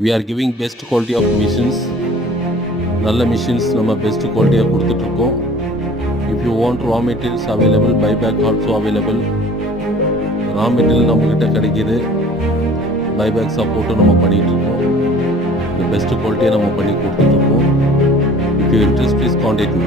We are giving best quality of machines. நல்ல machines நம்ம best குவாலிட்டியாக கொடுத்துட்ருக்கோம். If you want raw materials available, buyback also available. Raw material நம்மக்கிட்ட கிடைக்கிது, பைபேக் சப்போர்ட்டும் நம்ம பண்ணிகிட்ருக்கோம். இந்த பெஸ்ட் குவாலிட்டியாக நம்ம பண்ணி கொடுத்துட்ருக்கோம். If you interest please contact me.